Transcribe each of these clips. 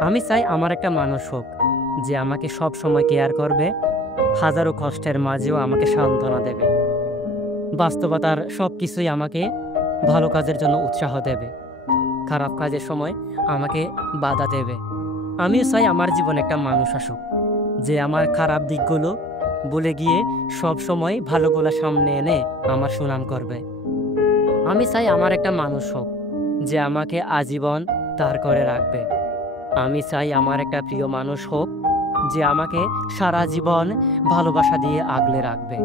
আমি চাই আমার একটা মানুষ হোক যে আমাকে সব সময় কেয়ার করবে, হাজারো কষ্টের মাঝেও আমাকে সান্ত্বনা দেবে। বাস্তবতার সবকিছুই আমাকে ভালো কাজের জন্য উৎসাহ দেবে। খারাপ কাজের সময় আমাকে বাধা দেবে। আমিও চাই আমার জীবনে একটা মানুষ আসুক যে আমার খারাপ দিকগুলো ভুলে গিয়ে সব সময় ভালোগুলো সামনে এনে আমার সুনাম করবে। আমি চাই আমার একটা মানুষ হোক যে আমাকে আজীবন দাঁড় করে রাখবে। আমি চাই আমার একটা প্রিয় মানুষ হোক যে আমাকে সারা জীবন ভালোবাসা দিয়ে আগলে রাখবে।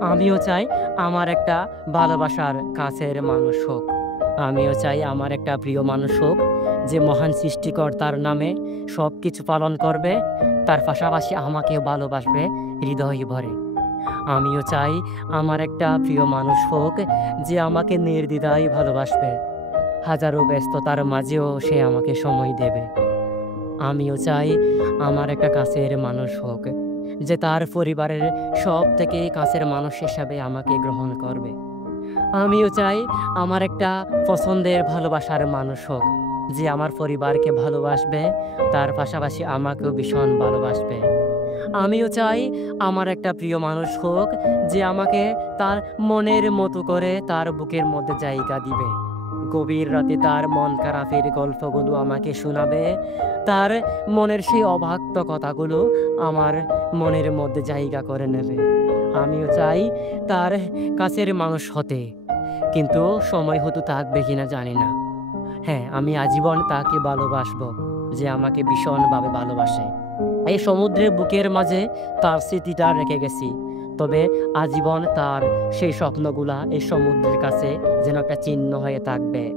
আমিও চাই আমার একটা ভালোবাসার কাছের মানুষ হোক। আমিও চাই আমার একটা প্রিয় মানুষ হোক যে মহান সৃষ্টিকর্তার নামে সব কিছু পালন করবে, তার পাশাপাশি আমাকেও ভালোবাসবে হৃদয় ভরে। আমিও চাই আমার একটা প্রিয় মানুষ হোক যে আমাকে নির্দ্বিধায় ভালোবাসবে, হাজারো ব্যস্ততার মাঝেও সে আমাকে সময় দেবে। আমিও চাই আমার একটা কাছের মানুষ হোক যে তার পরিবারের সব থেকে কাছের মানুষ হিসাবে আমাকে গ্রহণ করবে। আমিও চাই আমার একটা পছন্দের ভালোবাসার মানুষ হোক যে আমার পরিবারকে ভালোবাসবে, তার পাশাপাশি আমাকেও ভীষণ ভালোবাসবে। আমিও চাই আমার একটা প্রিয় মানুষ হোক যে আমাকে তার মনের মতো করে তার বুকের মধ্যে জায়গা দিবে। গভীর রাতে তার মন খারাপের গল্পগুলো আমাকে শোনাবে। তার মনের সেই অব্যক্ত কথাগুলো আমার মনের মধ্যে জায়গা করে নেবে। আমিও চাই তার কাছের মানুষ হতে। কিন্তু সময় হয়তো থাকবে কিনা জানি না। হ্যাঁ, আমি আজীবন তাকে ভালোবাসবো যে আমাকে ভীষণভাবে ভালোবাসে। এই সমুদ্রের বুকের মাঝে তার স্মৃতিটা রেখে গেছি। তবে আজীবন তার সেই স্বপ্নগুলা এই সমুদ্রের কাছে যেন একটা চিহ্ন হয়ে থাকবে।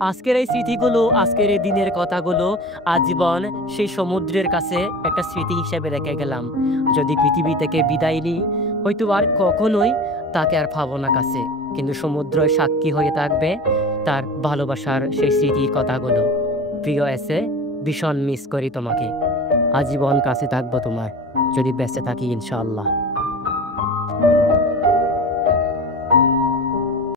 আজকের এই স্মৃতিগুলো, আজকের এই দিনের কথাগুলো আজীবন সেই সমুদ্রের কাছে একটা স্মৃতি হিসেবে রেখে গেলাম। যদি পৃথিবী থেকে বিদায় নিই, হয়তো আর কখনোই তাকে আর পাবো না কাছে। কিন্তু সমুদ্রই সাক্ষী হয়ে থাকবে তার ভালোবাসার সেই স্মৃতির কথাগুলো। প্রিয় এসে, ভীষণ মিস করি তোমাকে। আজীবন কাছে থাকবো তোমার, যদি বেঁচে থাকি ইনশাআল্লাহ।